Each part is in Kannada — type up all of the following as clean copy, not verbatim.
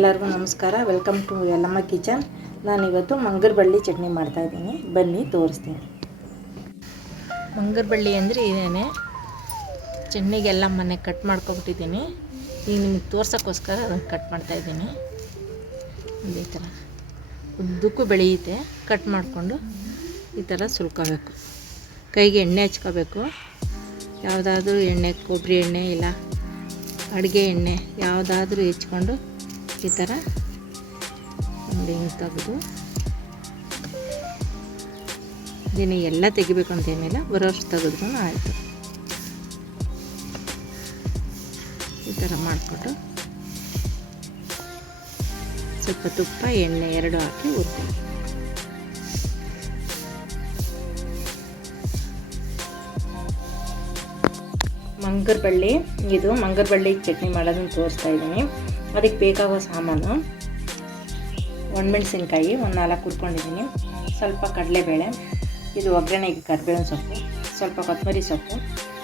ಎಲ್ಲರಿಗೂ ನಮಸ್ಕಾರ. Welcome to Yellamma kitchen. ನಾನಿವತ್ತು ಮಂಗರ್ ಬಳ್ಳಿ ಚಟ್ನಿ ಮಾಡ್ತಾಯಿದ್ದೀನಿ, ಬನ್ನಿ ತೋರಿಸ್ತೀನಿ. ಮಂಗರ್ ಬಳ್ಳಿ ಅಂದರೆ ಇದೇನೆ. ಚಟ್ನಿಗೆಲ್ಲ ಮೊನ್ನೆ ಕಟ್ ಮಾಡ್ಕೊಬಿಟ್ಟಿದ್ದೀನಿ. ಈಗ ನಿಮಗೆ ತೋರ್ಸೋಕ್ಕೋಸ್ಕರ ಅದನ್ನು ಕಟ್ ಮಾಡ್ತಾಯಿದ್ದೀನಿ. ಈ ಥರ ಉದ್ದಕ್ಕೂ ಬೆಳೆಯುತ್ತೆ. ಕಟ್ ಮಾಡಿಕೊಂಡು ಈ ಥರ ಸುಲ್ಕೋಬೇಕು. ಕೈಗೆ ಎಣ್ಣೆ ಹಚ್ಕೋಬೇಕು. ಯಾವುದಾದ್ರೂ ಎಣ್ಣೆ, ಕೊಬ್ಬರಿ ಎಣ್ಣೆ ಇಲ್ಲ ಅಡುಗೆ ಎಣ್ಣೆ ಯಾವುದಾದ್ರೂ ಹೆಚ್ಕೊಂಡು ಈ ಥರ ನೋಡಿ ಹಿಂಗೆ ತೆಗೆದು ಇದನ್ನು ಎಲ್ಲ ತೆಗಿಬೇಕು ಅಂತೇನಿಲ್ಲ, ಬರೋಷ್ಟು ತೆಗೆದ್ರೂ ಆಯಿತು. ಈ ಥರ ಮಾಡಿಕೊಂಡು ಸ್ವಲ್ಪ ತುಪ್ಪ ಎಣ್ಣೆ ಎರಡು ಹಾಕಿ ಹುರ್ತೀನಿ. ಮಂಗರ್ ಬಳ್ಳಿ, ಇದು ಮಂಗರ್ ಬಳ್ಳಿ ಚಟ್ನಿ ಮಾಡೋದನ್ನು ತೋರಿಸ್ತಾ ಇದ್ದೀನಿ. ಅದಕ್ಕೆ ಬೇಕಾಗೋ ಸಾಮಾನು ಒಣಮೆಣಸಿನ್ಕಾಯಿ ಒಂದು 4 ಹುರ್ಕೊಂಡಿದ್ದೀನಿ, ಸ್ವಲ್ಪ ಕಡಲೆಬೇಳೆ, ಇದು ಒಗ್ಗರಣೆಗೆ ಕರಿಬೇವಿನ ಸೊಪ್ಪು, ಸ್ವಲ್ಪ ಕೊತ್ತಂಬರಿ ಸೊಪ್ಪು,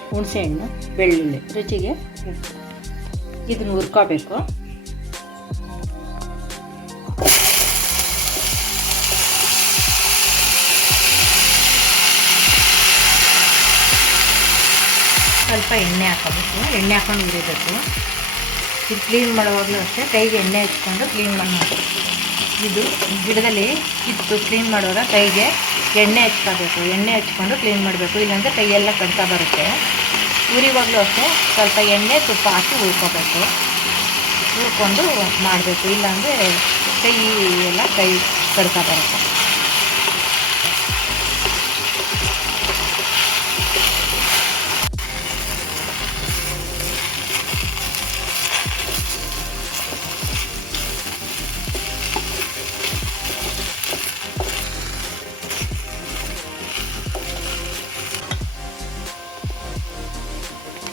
ಹುಣಸೆಹಣ್ಣು, ಬೆಳ್ಳುಳ್ಳಿ, ರುಚಿಗೆ ಉಪ್ಪು. ಇದನ್ನು ಹುರ್ಕೋಬೇಕು. ಸ್ವಲ್ಪ ಎಣ್ಣೆ ಹಾಕೋಬೇಕು. ಎಣ್ಣೆ ಹಾಕೊಂಡು ಹುರಿಬೇಕು. ಇದು ಕ್ಲೀನ್ ಮಾಡುವಾಗಲೂ ಅಷ್ಟೇ ಕೈಗೆ ಎಣ್ಣೆ ಹಚ್ಕೊಂಡು ಕ್ಲೀನ್ ಮಾಡಬೇಕು. ಇದು ಗಿಡದಲ್ಲಿ ಕಿತ್ತು ಕ್ಲೀನ್ ಮಾಡುವಾಗ ಕೈಗೆ ಎಣ್ಣೆ ಹಚ್ಕೋಬೇಕು. ಎಣ್ಣೆ ಹಚ್ಕೊಂಡು ಕ್ಲೀನ್ ಮಾಡಬೇಕು, ಇಲ್ಲಾಂದರೆ ಕೈಯೆಲ್ಲ ಕಡ್ತಾ ಬರುತ್ತೆ. ಹುರಿವಾಗಲೂ ಅಷ್ಟೇ ಸ್ವಲ್ಪ ಎಣ್ಣೆ ತುಪ್ಪ ಹಾಕಿ ಹುರ್ಕೋಬೇಕು. ಹುರ್ಕೊಂಡು ಮಾಡಬೇಕು, ಇಲ್ಲಾಂದರೆ ಕೈ ಕಡ್ತಾ ಬರುತ್ತೆ.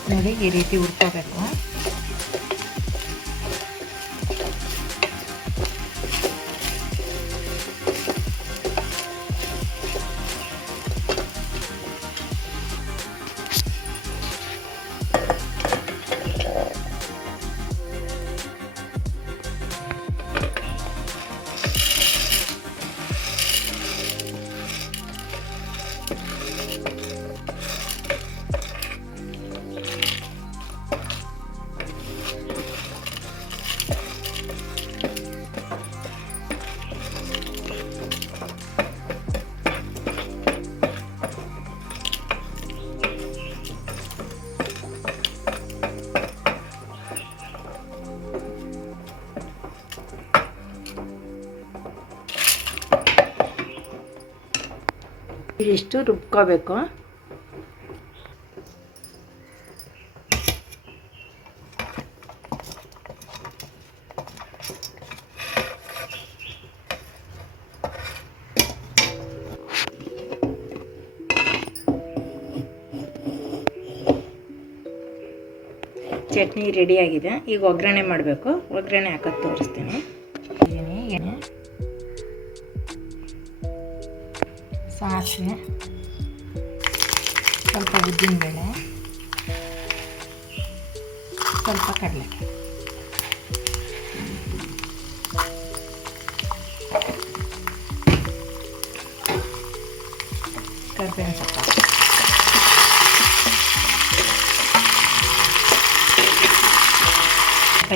ನೋಡಿ ಈ ರೀತಿ ಹುರ್ಕೋಬೇಕು. ಇದಿಷ್ಟು ರುಬ್ಕೋಬೇಕು. ಚಟ್ನಿ ರೆಡಿಯಾಗಿದೆ. ಈಗ ಒಗ್ಗರಣೆ ಮಾಡಬೇಕು. ಒಗ್ಗರಣೆ ಹಾಕೋದು ತೋರಿಸ್ತೀನಿ. ಎಣ್ಣೆ, ಸಾಸಿವೆ, ಸ್ವಲ್ಪ ಉದ್ದಿನಬೇಳೆ, ಸ್ವಲ್ಪ ಕಡಲೆ, ಕರಿಬೇವಿನ ಸೊಪ್ಪು,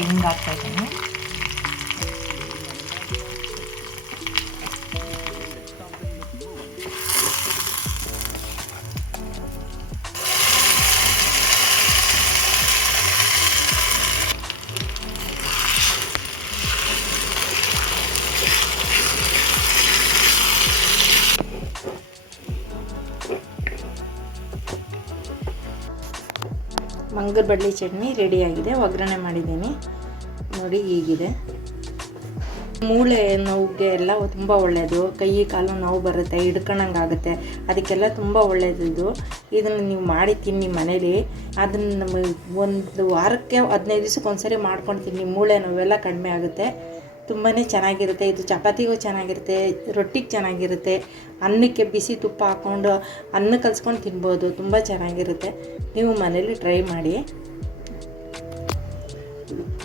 ಹಿಂಗೆ ಹಾಕ್ತಾಯಿದ್ದೀನಿ. ಮಂಗರ್ ಬಳ್ಳಿ ಚಟ್ನಿ ರೆಡಿಯಾಗಿದೆ. ಒಗ್ಗರಣೆ ಮಾಡಿದ್ದೀನಿ ನೋಡಿ ಹೀಗಿದೆ. ಮೂಳೆ ನೋವಿಗೆ ಎಲ್ಲ ತುಂಬ ಒಳ್ಳೆಯದು. ಕೈ ಕಾಲು ನೋವು ಬರುತ್ತೆ, ಹಿಡ್ಕೊಂಡಂಗಾಗುತ್ತೆ, ಅದಕ್ಕೆಲ್ಲ ತುಂಬ ಒಳ್ಳೆಯದು. ಇದನ್ನು ನೀವು ಮಾಡಿ ತಿನ್ನಿ ಮನೇಲಿ. ಅದನ್ನು ನಮಗೆ ಒಂದು ವಾರಕ್ಕೆ 15 ದಿವಸಕ್ಕೆ ಒಂದ್ಸರಿ ಮಾಡ್ಕೊಂಡು ತಿನ್ನಿ. ಮೂಳೆ ನೋವೆಲ್ಲ ಕಡಿಮೆ ಆಗುತ್ತೆ. ತುಂಬಾ ಚೆನ್ನಾಗಿರುತ್ತೆ. ಇದು ಚಪಾತಿಗೂ ಚೆನ್ನಾಗಿರುತ್ತೆ, ರೊಟ್ಟಿಗೆ ಚೆನ್ನಾಗಿರುತ್ತೆ, ಅನ್ನಕ್ಕೆ ಬಿಸಿ ತುಪ್ಪ ಹಾಕ್ಕೊಂಡು ಅನ್ನ ಕಲಿಸ್ಕೊಂಡು ತಿನ್ಬೋದು. ತುಂಬ ಚೆನ್ನಾಗಿರುತ್ತೆ. ನೀವು ಮನೇಲಿ ಟ್ರೈ ಮಾಡಿ.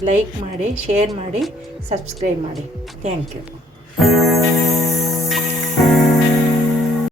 ಲೈಕ್ ಮಾಡಿ, ಶೇರ್ ಮಾಡಿ, ಸಬ್ಸ್ಕ್ರೈಬ್ ಮಾಡಿ. Thank you.